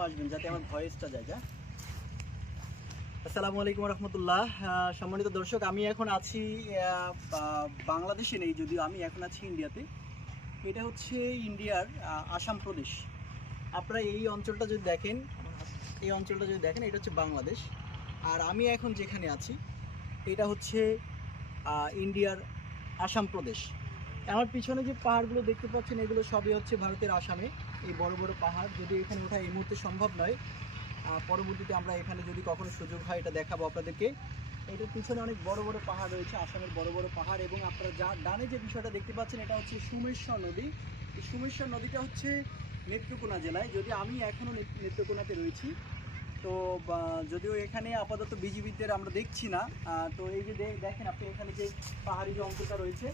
আসবেন যাতে আমার ভয়েসটা যায়। যা আসসালামু আলাইকুম রহমতুল্লাহ। সম্মানিত দর্শক, আমি এখন আছি বাংলাদেশে নেই, যদিও আমি এখন আছি ইন্ডিয়াতে। এটা হচ্ছে ইন্ডিয়ার আসাম প্রদেশ। আপনারা এই অঞ্চলটা যদি দেখেন, এটা হচ্ছে বাংলাদেশ। আর আমি এখন যেখানে আছি এটা হচ্ছে ইন্ডিয়ার আসাম প্রদেশ। আমার পিছনে যে পাহাড়গুলো দেখতে পাচ্ছেন এগুলো সবই হচ্ছে ভারতের আসামে। এই বড় বড় পাহাড়, যদি এখানে ওঠা এই মুহূর্তে সম্ভব নয়, পরবর্তীতে আমরা এখানে যদি কখনো সুযোগ হয় এটা দেখাবো আপনাদেরকে। এটার পিছনে অনেক বড় বড় পাহাড় রয়েছে, আসামের বড় বড় পাহাড়। এবং আপনারা ডানে যে বিষয়টা দেখতে পাচ্ছেন এটা হচ্ছে সুমেশ্বর নদী। এই সুমেশ্বর নদীটা হচ্ছে নেত্রকোনা জেলায়, যদি আমি এখনও নেত্রকোনাতে রয়েছি। তো যদিও এখানে আপাতত বিজিবিদের আমরা দেখছি না। তো এই যে দেখেন আপনি এখানে যে পাহাড়ি যে অঞ্চলটা রয়েছে,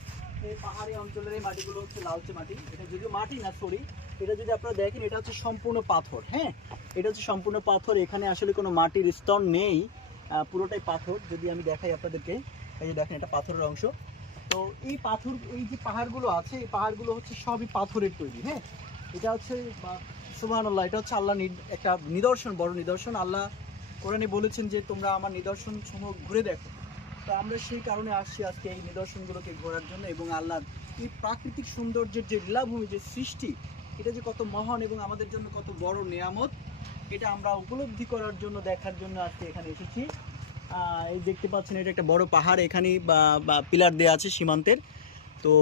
এই পাহাড়ি অঞ্চলের এই মাটিগুলো হচ্ছে লালচে মাটি। এটা যদিও মাটি না, সরি, এটা যদি আপনারা দেখেন এটা হচ্ছে সম্পূর্ণ পাথর। হ্যাঁ, এটা হচ্ছে সম্পূর্ণ পাথর, এখানে আসলে কোনো মাটির স্তর নেই, পুরোটাই পাথর। যদি আমি দেখাই আপনাদেরকে, এই যে দেখেন এটা পাথরের অংশ। তো এই পাথর, এই যে পাহাড়গুলো আছে, এই পাহাড়গুলো হচ্ছে সবই পাথরের তৈরি। হ্যাঁ, এটা হচ্ছে সুবহানাল্লাহ, এটা হচ্ছে আল্লাহ একটা নিদর্শন, বড় নিদর্শন। আল্লাহ কোরআনে বলেছেন যে তোমরা আমার নিদর্শন সমূহ ঘুরে দেখো। তো আমরা সেই কারণে আসছি আজকে এই নিদর্শনগুলোকে ঘোরার জন্য। এবং আল্লাহর এই প্রাকৃতিক সৌন্দর্যের যে লীলাভূমি, যে সৃষ্টি, এটা যে কত মহান এবং আমাদের জন্য কত বড় নেয়ামত, এটা আমরা উপলব্ধি করার জন্য, দেখার জন্য আজকে এখানে এসেছি। এই দেখতে পাচ্ছেন এটা একটা বড় পাহাড়, এখানে পিলার দেওয়া আছে সীমান্তের। তো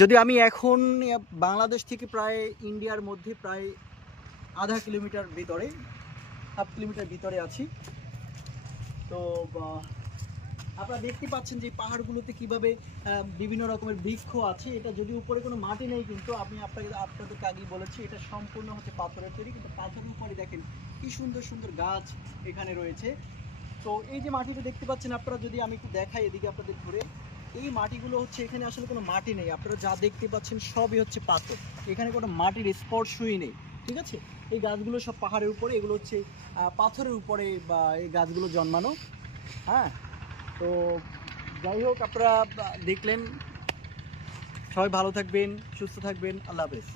যদি আমি এখন বাংলাদেশ থেকে প্রায় ইন্ডিয়ার মধ্যে প্রায় আধা কিলোমিটার ভিতরে, হাফ কিলোমিটার ভিতরে আছি। তো আপনারা দেখতে পাচ্ছেন যে পাহাড়গুলোতে কিভাবে বিভিন্ন রকমের বৃক্ষ আছে। এটা যদি উপরে কোনো মাটি নেই, কিন্তু আমি আপনাদেরকে আগেই বলেছি এটা সম্পূর্ণ হচ্ছে পাথরের তৈরি। কিন্তু পাথরের উপরে দেখেন কি সুন্দর সুন্দর গাছ এখানে রয়েছে। তো এই যে মাটিটা দেখতে পাচ্ছেন আপনারা, যদি আমি একটু দেখাই এদিকে আপনাদের ঘুরে, এই মাটিগুলো হচ্ছে, এখানে আসলে কোনো মাটি নেই। আপনারা যা দেখতে পাচ্ছেন সবই হচ্ছে পাথর, এখানে কোনো মাটির স্পর্শই নেই। ঠিক আছে, এই গাছগুলো সব পাহাড়ের উপরে, এগুলো হচ্ছে পাথরের উপরে বা এই গাছগুলো জন্মানো। হ্যাঁ, তো যাই হোক, আপনারা দেখলেন। সবাই ভালো থাকবেন, সুস্থ থাকবেন। আল্লাহ হাফেজ।